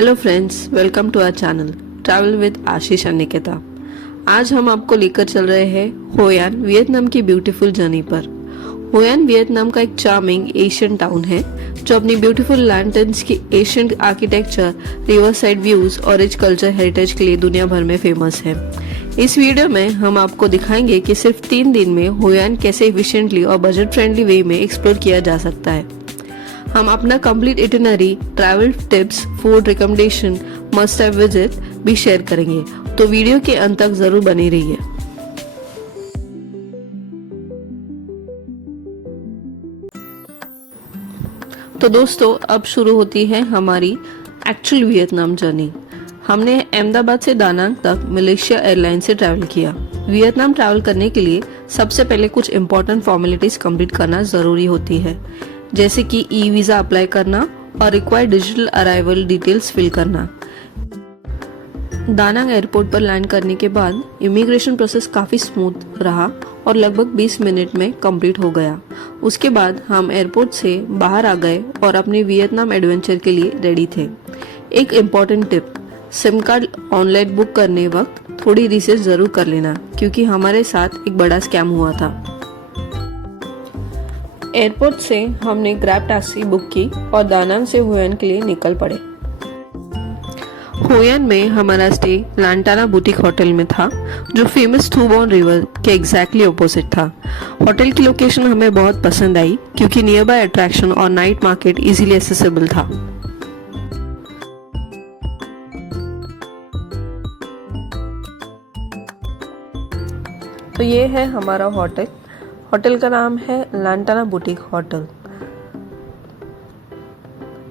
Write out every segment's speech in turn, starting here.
Hello friends, welcome to our channel travel with Ashish और निकिता। आज हम आपको लेकर चल रहे हैं होयान, वियतनाम की ब्यूटीफुल जर्नी पर। होयान वियतनाम का एक चार्मिंग एशियन टाउन है जो अपनी ब्यूटीफुल लैंटर्न्स की Asian architecture, river side views और रिच कल्चर हेरिटेज के लिए दुनिया भर में फेमस है। इस वीडियो में हम आपको दिखाएंगे कि सिर्फ 3 दिन में होयान कैसे एफिशिएंटली और बजट फ्रेंडली वे में एक्सप्लोर किया जा सकता है। हम अपना complete itinerary, travel tips, food recommendation, must have visit भी शेयर करेंगे, तो वीडियो के अंत तक जरूर बने रहिए। तो दोस्तों, अब शुरू होती है हमारी एक्चुअल वियतनाम जर्नी। हमने अहमदाबाद से दानांग तक मलेशिया एयरलाइन से ट्रैवल किया। वियतनाम ट्रैवल करने के लिए सबसे पहले कुछ इम्पोर्टेंट फॉर्मेलिटीज कंप्लीट करना जरूरी होती है, जैसे कि ई वीजा अप्लाई करना और required digital arrival details fill करना। दानांग एयरपोर्ट पर लैंड करने के बाद इमिग्रेशन प्रोसेस काफी स्मूथ रहा और लगभग 20 मिनट में कंप्लीट हो गया। उसके बाद हम एयरपोर्ट से बाहर आ गए और अपने वियतनाम एडवेंचर के लिए रेडी थे। एक important tip, SIM card online book करने वक्त थोड़ी रिसर्च जरूर कर लेना, क्योंकि हमारे साथ एक बड़ा स्कैम हुआ था। एयरपोर्ट से हमने ग्रैब टैक्सी बुक की और दानांग से होयान के लिए निकल पड़े। होयान में हमारा स्टे लांटाना बुटीक होटल में था, जो फेमस थू बॉन रिवर के एग्जैक्टली ऑपोजिट था। होटल की लोकेशन हमें बहुत पसंद आई, क्योंकि नियर बाय अट्रैक्शन और नाइट मार्केट इजीली एक्सेसिबल था। तो ये है हमारा होटल। होटल का नाम है लांटाना बुटीक होटल।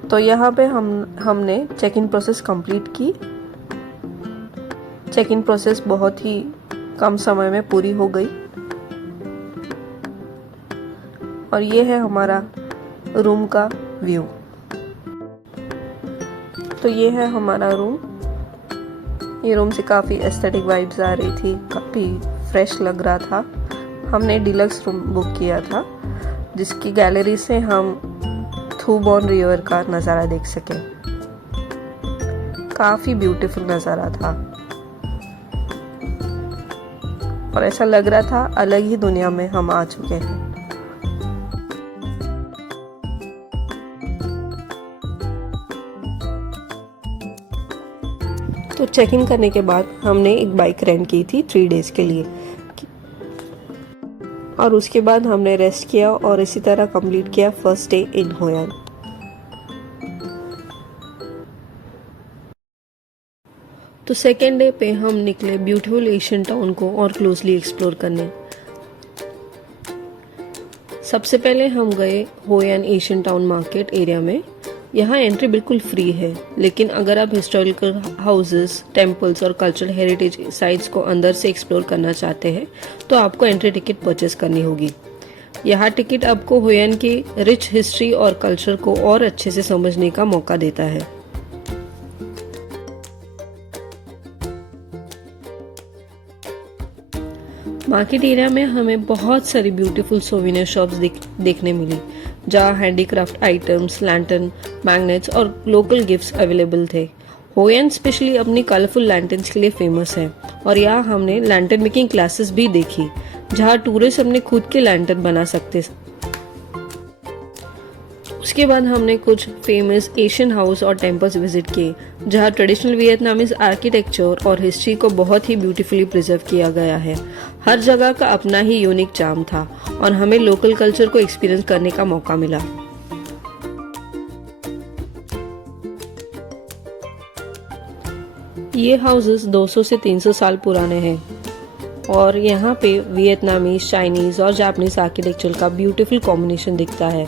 तो यहाँ पे हमने चेक इन प्रोसेस कंप्लीट की। चेक इन प्रोसेस बहुत ही कम समय में पूरी हो गई। और ये है हमारा रूम का व्यू। तो ये है हमारा रूम। ये रूम से काफ़ी एस्थेटिक वाइब्स आ रही थी, काफ़ी फ्रेश लग रहा था। हमने डिलक्स रूम बुक किया था, जिसकी गैलरी से हम थू बॉन रिवर का नज़ारा देख सके। काफ़ी ब्यूटीफुल नज़ारा था और ऐसा लग रहा था अलग ही दुनिया में हम आ चुके हैं। तो चेक इन करने के बाद हमने एक बाइक रेंट की थी 3 डेज के लिए, और उसके बाद हमने रेस्ट किया और इसी तरह कंप्लीट किया फर्स्ट डे इन होयान। तो सेकेंड डे पे हम निकले ब्यूटीफुल एशियन टाउन को और क्लोजली एक्सप्लोर करने। सबसे पहले हम गए Hoi An Asian town market area में। यहाँ एंट्री बिल्कुल फ्री है, लेकिन अगर आप हिस्टोरिकल हाउसेस, टेम्पल्स और कल्चरल हेरिटेज साइट्स को अंदर से एक्सप्लोर करना चाहते हैं तो आपको एंट्री टिकट परचेस करनी होगी। यह टिकट आपको होयान की रिच हिस्ट्री और कल्चर को और अच्छे से समझने का मौका देता है। मार्केट एरिया में हमें बहुत सारी ब्यूटीफुल सोवेनियर शॉप्स देखने मिली, जहाँ हैंडीक्राफ्ट आइटम्स, लैंटर्न, मैग्नेट्स और लोकल गिफ्ट्स अवेलेबल थे। होयान स्पेशली अपनी कलरफुल लैंटर्न्स के लिए फेमस है, और यहाँ हमने लैंटर्न मेकिंग क्लासेस भी देखी, जहाँ टूरिस्ट अपने खुद के लैंटर्न बना सकते। उसके बाद हमने कुछ फेमस एशियन हाउस और टेम्पल्स विजिट किए, जहाँ ट्रेडिशनल वियतनामीज आर्किटेक्चर और हिस्ट्री को बहुत ही ब्यूटीफुली प्रिजर्व किया गया है। हर जगह का अपना ही यूनिक चार्म था और हमें लोकल कल्चर को एक्सपीरियंस करने का मौका मिला। ये हाउसेस 200 से 300 साल पुराने हैं और यहाँ पे वियतनामीज, चाइनीज और जापानीज आर्किटेक्चर का ब्यूटीफुल कॉम्बिनेशन दिखता है।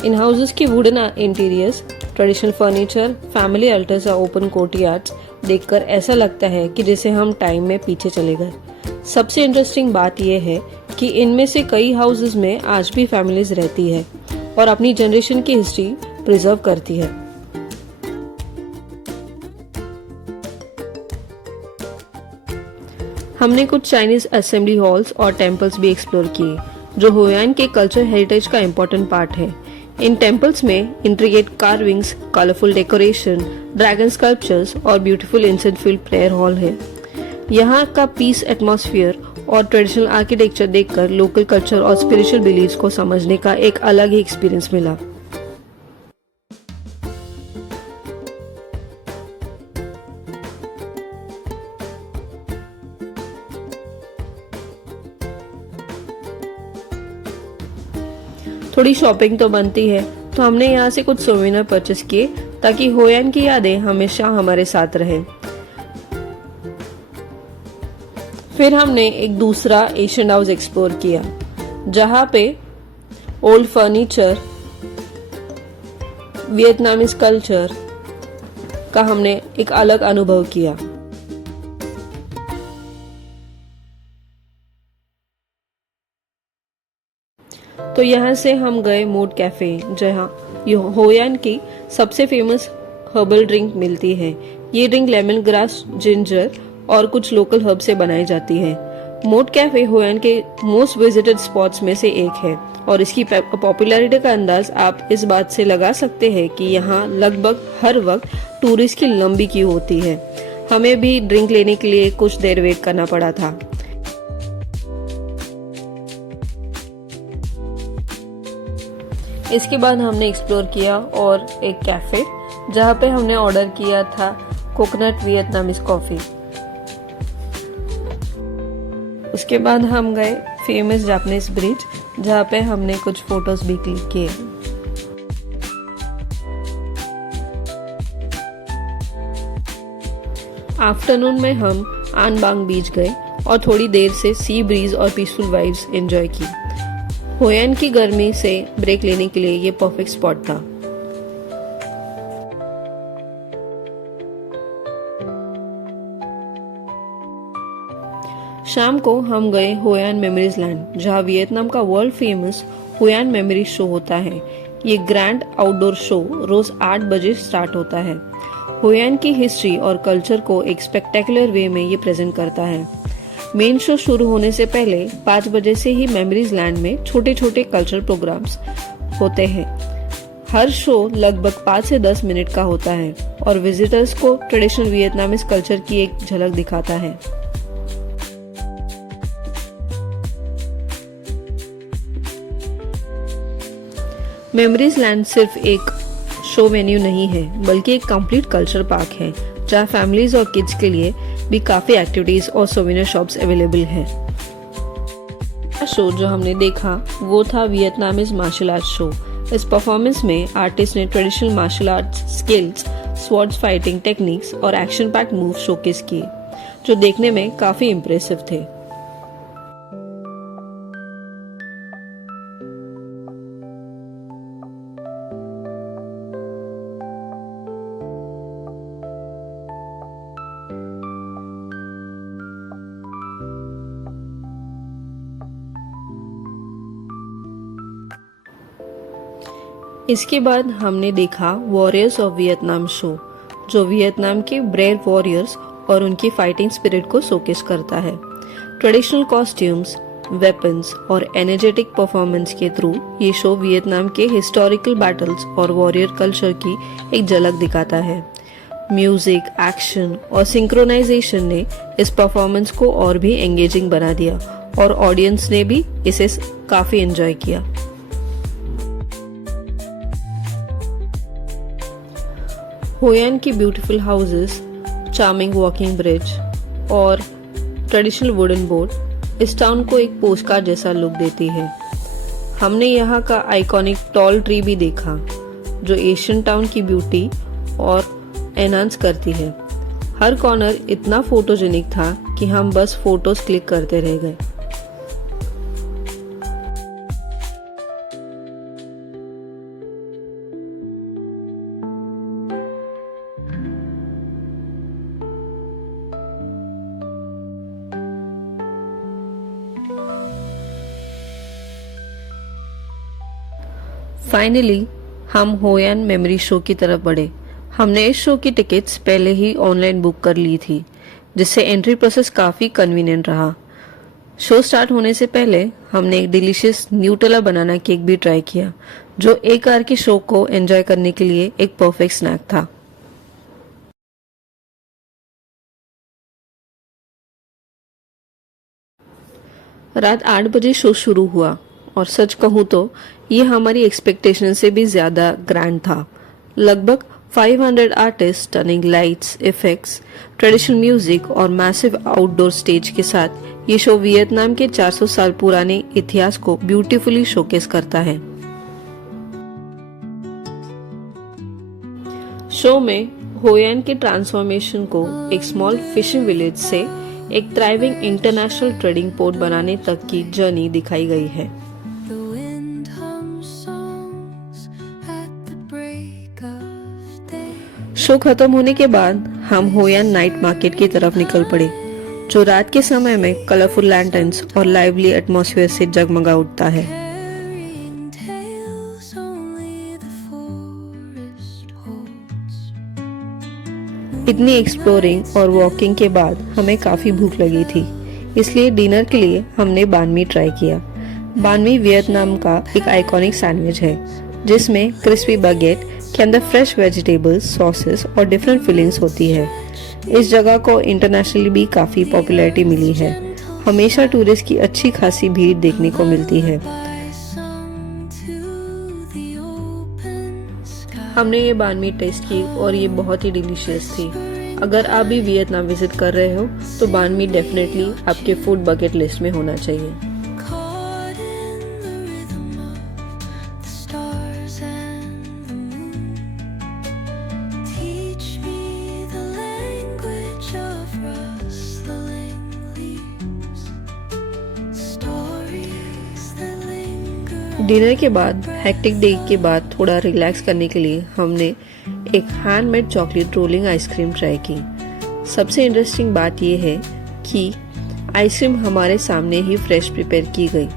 इन हाउसेस की wooden interiors, traditional furniture, family altars और ओपन कोर्टयार्ड्स देखकर ऐसा लगता है कि जैसे हम टाइम में पीछे चले गए। सबसे इंटरेस्टिंग बात यह है कि इनमें से कई हाउसेस में आज भी फैमिलीज रहती है और अपनी जनरेशन की हिस्ट्री प्रिजर्व करती है। हमने कुछ चाइनीज असेंबली हॉल्स और टेम्पल्स भी एक्सप्लोर किए, जो होयान के कल्चर हेरिटेज का इम्पोर्टेंट पार्ट है। इन टेम्पल्स में intricate carvings, colourful decoration, dragon sculptures और beautiful incense filled prayer hall है। यहाँ का पीस एटमॉस्फेयर और ट्रेडिशनल आर्किटेक्चर देखकर लोकल कल्चर और स्पिरिचुअल बिलीव्स को समझने का एक अलग ही एक्सपीरियंस मिला। थोड़ी शॉपिंग तो बनती है, तो हमने यहाँ से कुछ सोवेनियर परचेस किए ताकि होयान की यादें हमेशा हमारे साथ रहे। फिर हमने एक दूसरा एशियन हाउस एक्सप्लोर किया, जहाँ पे ओल्ड फर्नीचर, वियतनामीज कल्चर का हमने एक अलग अनुभव किया। तो यहाँ से हम गए मोड कैफे, जहाँ होयान की सबसे फेमस हर्बल ड्रिंक मिलती है। ये ड्रिंक लेमन ग्रास, जिंजर और कुछ लोकल हर्ब से बनाई जाती है। मोड कैफे होयान के मोस्ट विजिटेड स्पॉट्स में से एक है और इसकी पॉपुलैरिटी का अंदाज आप इस बात से लगा सकते हैं कि यहाँ लगभग हर वक्त टूरिस्ट की लंबी क्यू होती है। हमें भी ड्रिंक लेने के लिए कुछ देर वेट करना पड़ा था। इसके बाद हमने एक्सप्लोर किया और एक कैफे, जहाँ पे हमने ऑर्डर किया था कोकोनट वियतनामीज कॉफी। उसके बाद हम गए फेमस जापानीज ब्रिज, जहाँ पे हमने कुछ फोटोज भी क्लिक किए। आफ्टरनून में हम आनबांग बीच गए और थोड़ी देर से सी ब्रीज और पीसफुल वाइब्स एंजॉय की। होयान की गर्मी से ब्रेक लेने के लिए ये परफेक्ट स्पॉट था। शाम को हम गए होयान मेमोरीज लैंड, जहाँ वियतनाम का world famous Hoi An memory show होता है। ये ग्रैंड आउटडोर शो रोज 8 बजे स्टार्ट होता है। होयान की हिस्ट्री और कल्चर को एक स्पेक्टेकुलर वे में ये प्रेजेंट करता है। मेन शो शुरू होने से पहले 5 बजे से ही मेमोरीज लैंड में छोटे छोटे कल्चरल प्रोग्राम्स होते हैं। हर शो लगभग 5 से 10 मिनट का होता है और विजिटर्स को ट्रेडिशनल वियतनामीज कल्चर की एक झलक दिखाता है। मेमोरीज लैंड सिर्फ एक शो वेन्यू नहीं है, बल्कि एक कंप्लीट कल्चर पार्क है, जहाँ फैमिलीज और किड्स के लिए भी काफी एक्टिविटीज और सोवेनियर शॉप्स अवेलेबल है। शो जो हमने देखा वो था वियतनामीज मार्शल आर्ट शो। इस परफॉर्मेंस में आर्टिस्ट ने traditional martial art skills, sword fighting techniques और एक्शन पैक्ड मूव शोकेस किए, जो देखने में काफी इम्प्रेसिव थे। इसके बाद हमने देखा वॉरियर्स ऑफ वियतनाम शो, जो वियतनाम के ब्रेव वॉरियर्स और उनकी फाइटिंग स्पिरिट को शोकेस करता है। ट्रेडिशनल कॉस्ट्यूम्स, वेपन्स और एनर्जेटिक परफॉर्मेंस के थ्रू ये शो वियतनाम के हिस्टोरिकल बैटल्स और वॉरियर कल्चर की एक झलक दिखाता है। म्यूजिक, एक्शन और सिंक्रोनाइजेशन ने इस परफॉर्मेंस को और भी एंगेजिंग बना दिया और ऑडियंस ने भी इसे काफी एंजॉय किया। होयान की beautiful houses, charming walking bridge और ट्रेडिशनल वुडन बोट इस टाउन को एक पोस्टकार्ड जैसा लुक देती है। हमने यहाँ का आइकॉनिक टॉल ट्री भी देखा, जो एशियन टाउन की ब्यूटी और एनहांस करती है। हर कॉर्नर इतना फोटोजेनिक था कि हम बस फोटोज क्लिक करते रह गए। फाइनली हम होयान मेमोरी शो की तरफ बढ़े। हमने इस शो की टिकट्स पहले ही ऑनलाइन बुक कर ली थी, जिससे एंट्री प्रोसेस काफ़ी कन्वीनियंट रहा। शो स्टार्ट होने से पहले हमने एक डिलीशियस न्यूटेला बनाना केक भी ट्राई किया, जो एक आवर के शो को एंजॉय करने के लिए एक परफेक्ट स्नैक था। रात 8 बजे शो शुरू हुआ और सच कहूँ तो ये हमारी एक्सपेक्टेशन से भी ज़्यादा ग्रैंड था। लगभग 500 artist, stunning lights, effects, traditional music और मैसिव आउटडोर स्टेज के साथ ये शो वियतनाम के 400 साल पुराने इतिहास को ब्यूटीफुली शोकेस करता है। शो में होयन के ट्रांसफॉर्मेशन को एक स्मॉल फिशिंग विलेज से एक थ्राइविंग इंटरनेशनल ट्रेडिंग पोर्ट बनाने तक की जर्नी दिखाई गई है। शो खत्म होने के बाद हम होयन नाइट मार्केट की तरफ निकल पड़े, जो रात के समय में कलरफुल लैंटर्न्स और लाइवली एटमॉस्फेयर से जगमगा उठता है। इतनी एक्सप्लोरिंग और वॉकिंग के बाद हमें काफ़ी भूख लगी थी, इसलिए डिनर के लिए हमने बान मी ट्राई किया। बान मी वियतनाम का एक आइकॉनिक सैंडविच है, जिसमें क्रिस्पी बागेट के अंदर फ्रेश वेजिटेबल्स, सॉसेस और डिफरेंट फिलिंग्स होती है। इस जगह को इंटरनेशनली भी काफ़ी पॉपुलैरिटी मिली है। हमेशा टूरिस्ट की अच्छी खासी भीड़ देखने को मिलती है। हमने ये बान मी टेस्ट की और ये बहुत ही डिलीशियस थी। अगर आप भी वियतनाम विजिट कर रहे हो तो बान मी डेफिनेटली आपके फूड बकेट लिस्ट में होना चाहिए। डिनर के बाद हेक्टिक डे के बाद थोड़ा रिलैक्स करने के लिए हमने एक handmade chocolate rolling ice cream try की। सबसे इंटरेस्टिंग बात यह है कि आइसक्रीम हमारे सामने ही फ्रेश प्रिपेयर की गई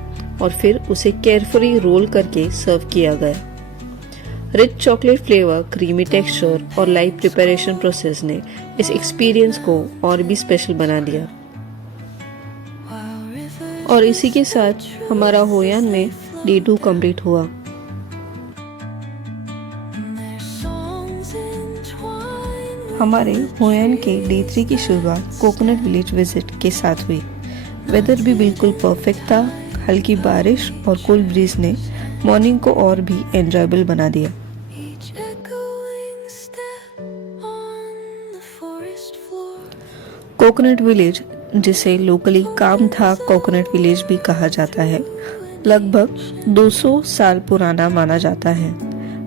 और फिर उसे केयरफुली रोल करके सर्व किया गया। Rich chocolate flavour, creamy texture और लाइट प्रिपरेशन प्रोसेस ने इस एक्सपीरियंस को और भी स्पेशल बना दिया। और इसी के साथ हमारा होयन में डे 2 कंप्लीट हुआ। हमारे होयन के डे 3 की शुरुआत कोकोनट विलेज विजिट के साथ हुई। वेदर भी बिल्कुल परफेक्ट था। हल्की बारिश और कूल ब्रीज ने मॉर्निंग को और भी एंजॉयबल बना दिया। कोकोनट विलेज, जिसे लोकली काम था कोकोनट विलेज भी कहा जाता है, लगभग 200 साल पुराना माना जाता है।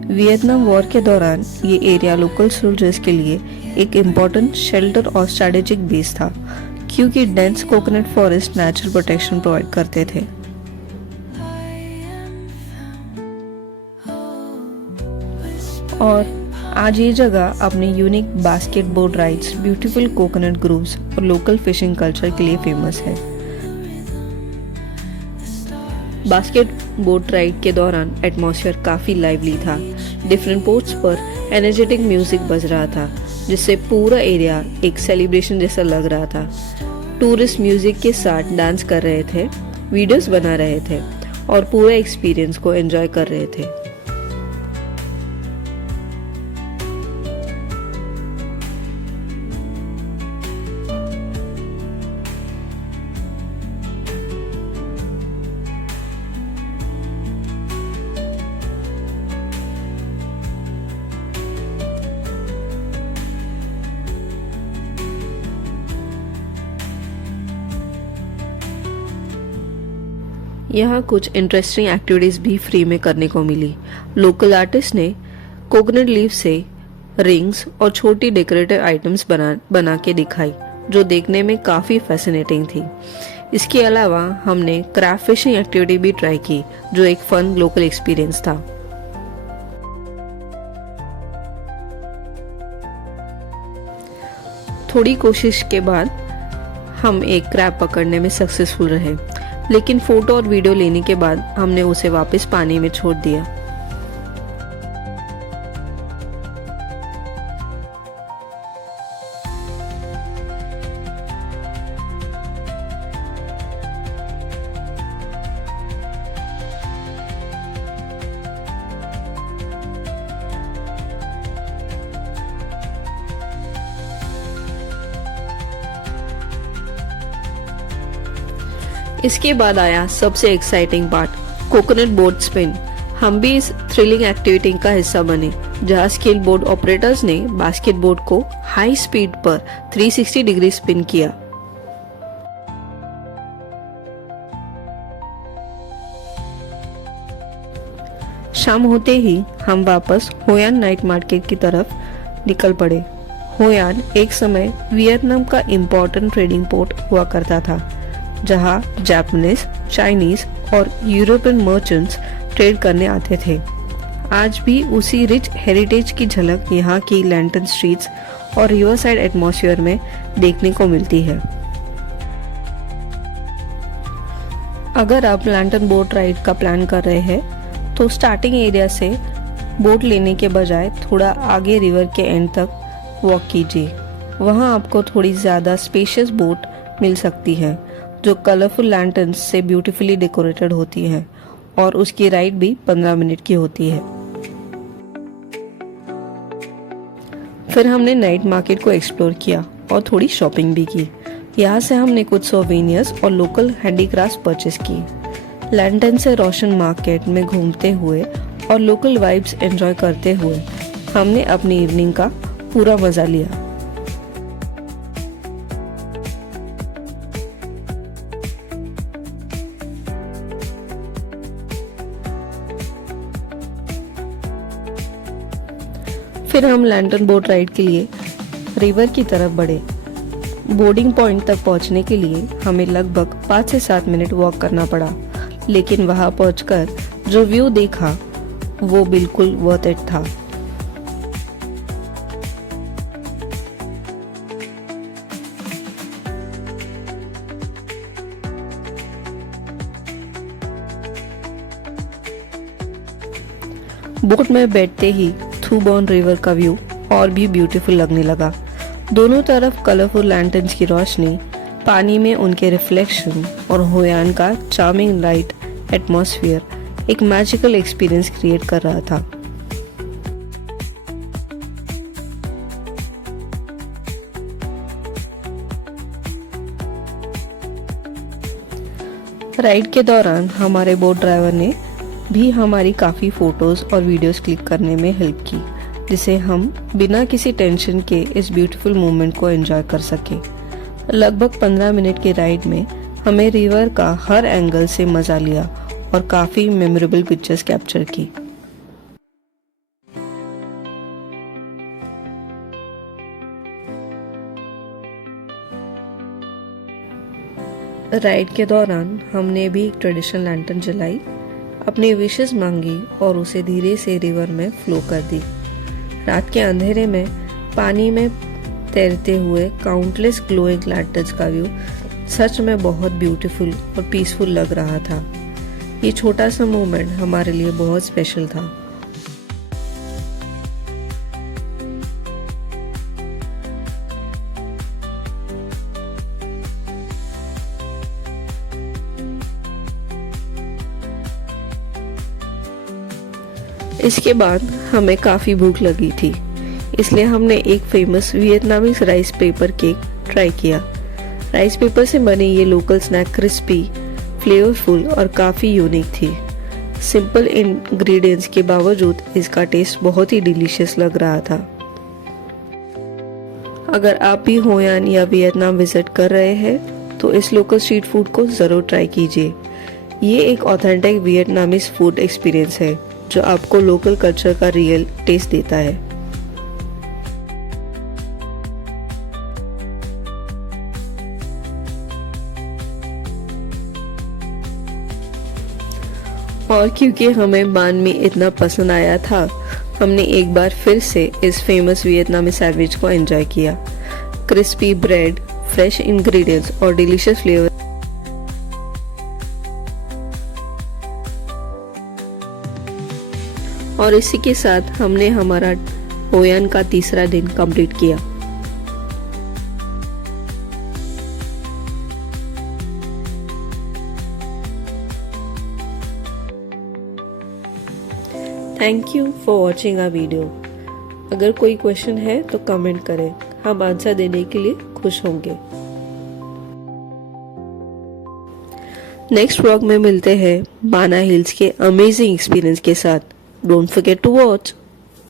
वियतनाम वॉर के दौरान ये एरिया लोकल सोल्जर्स के लिए एक इम्पोर्टेंट शेल्टर और स्ट्रैटेजिक बेस था, क्योंकि dense coconut forest natural protection provide करते थे। और आज ये जगह अपने unique basket boat rides, beautiful coconut groves और लोकल फिशिंग कल्चर के लिए फेमस है। बास्केट बोट राइड के दौरान एटमॉस्फेयर काफ़ी लाइवली था। डिफरेंट पोर्ट्स पर एनर्जेटिक म्यूजिक बज रहा था, जिससे पूरा एरिया एक सेलिब्रेशन जैसा लग रहा था। टूरिस्ट म्यूजिक के साथ डांस कर रहे थे, वीडियोस बना रहे थे और पूरे एक्सपीरियंस को एंजॉय कर रहे थे। यहाँ कुछ इंटरेस्टिंग एक्टिविटीज भी फ्री में करने को मिली। लोकल आर्टिस्ट ने कोकोनट लीफ से रिंग्स और छोटी डेकोरेटिव आइटम्स बना के दिखाई, जो देखने में काफ़ी फैसिनेटिंग थी। इसके अलावा हमने क्राफ्ट फिशिंग एक्टिविटी भी ट्राई की, जो एक फन लोकल एक्सपीरियंस था। थोड़ी कोशिश के बाद हम एक क्रैब पकड़ने में सक्सेसफुल रहे, लेकिन फोटो और वीडियो लेने के बाद हमने उसे वापस पानी में छोड़ दिया। इसके बाद आया सबसे exciting part, coconut boat spin. हम भी इस थ्रिलिंग एक्टिविटी का हिस्सा बने, जहां स्केल बोर्ड ऑपरेटर्स ने बास्केट बोर्ड को हाई स्पीड पर 360 डिग्री स्पिन किया। शाम होते ही हम वापस होयान नाइट मार्केट की तरफ निकल पड़े। होयान एक समय वियतनाम का इम्पोर्टेंट ट्रेडिंग पोर्ट हुआ करता था, जहां जापानीज, चाइनीज और यूरोपियन मर्चेंट्स ट्रेड करने आते थे। आज भी उसी रिच हेरिटेज की झलक यहाँ की लैंटर्न स्ट्रीट्स और रिवर साइड एटमॉस्फेयर में देखने को मिलती है। अगर आप लैंटर्न बोट राइड का प्लान कर रहे हैं तो स्टार्टिंग एरिया से बोट लेने के बजाय थोड़ा आगे रिवर के एंड तक वॉक कीजिए। वहाँ आपको थोड़ी ज़्यादा स्पेशियस बोट मिल सकती है जो कलरफुल लैंटर्न्स से ब्यूटीफुली डेकोरेटेड होती है, और उसकी राइड भी 15 मिनट की होती है। फिर हमने नाइट मार्केट को एक्सप्लोर किया और थोड़ी शॉपिंग भी की। यहाँ से हमने कुछ सोवेनियर्स और लोकल हैंडीक्राफ्ट परचेस की। लैंटर्न से रोशन मार्केट में घूमते हुए और लोकल वाइब्स एंजॉय करते हुए हमने अपनी इवनिंग का पूरा मजा लिया। फिर हम लैंटर्न बोट राइड के लिए रिवर की तरफ बढ़े। बोर्डिंग पॉइंट तक पहुंचने के लिए हमें लगभग 5 से 7 मिनट वॉक करना पड़ा, लेकिन वहां पहुंचकर जो व्यू देखा वो बिल्कुल वर्थ इट था। बोट में बैठते ही थू बॉन रिवर का व्यू और भी ब्यूटीफुल लगने लगा। दोनों तरफ कलरफुल लैंटर्न्स की रोशनी, पानी में उनके रिफ्लेक्शन और होयान का चार्मिंग लाइट एटमॉस्फेयर एक मैजिकल एक्सपीरियंस क्रिएट कर रहा था। राइड के दौरान हमारे बोट ड्राइवर ने भी हमारी काफ़ी फ़ोटोज़ और वीडियोस क्लिक करने में हेल्प की, जिसे हम बिना किसी टेंशन के इस ब्यूटीफुल मोमेंट को एंजॉय कर सके। लगभग 15 मिनट की राइड में हमें रिवर का हर एंगल से मज़ा लिया और काफ़ी मेमोरेबल पिक्चर्स कैप्चर की। राइड के दौरान हमने भी एक ट्रेडिशनल लैंटर्न जलाई, अपनी विशेस मांगी और उसे धीरे से रिवर में फ्लो कर दी। रात के अंधेरे में पानी में तैरते हुए काउंटलेस ग्लोइंग लैंटर्न्स का व्यू सच में बहुत ब्यूटीफुल और पीसफुल लग रहा था। ये छोटा सा मोमेंट हमारे लिए बहुत स्पेशल था। इसके बाद हमें काफ़ी भूख लगी थी, इसलिए हमने एक famous Vietnamese rice paper cake try किया। राइस पेपर से बनी ये लोकल स्नैक क्रिस्पी, फ्लेवरफुल और काफ़ी यूनिक थी। सिंपल इंग्रेडिएंट्स के बावजूद इसका टेस्ट बहुत ही डिलीशियस लग रहा था। अगर आप भी होयान या वियतनाम विजिट कर रहे हैं तो इस लोकल स्ट्रीट फूड को ज़रूर ट्राई कीजिए। ये एक ऑथेंटिक वियतनामीज फूड एक्सपीरियंस है जो आपको लोकल कल्चर का रियल टेस्ट देता है। और क्योंकि हमें बान में इतना पसंद आया था, हमने एक बार फिर से इस फेमस वियतनामी सैंडविच को एंजॉय किया। क्रिस्पी ब्रेड, फ्रेश इंग्रेडिएंट्स और डिलीशियस फ्लेवर और इसी के साथ हमने हमारा होयान का तीसरा दिन कंप्लीट किया। Thank you for watching our video. अगर कोई क्वेश्चन है तो कमेंट करें, हम आंसर देने के लिए खुश होंगे। नेक्स्ट व्लॉग में मिलते हैं बाना हिल्स के अमेजिंग एक्सपीरियंस के साथ। Don't forget to watch.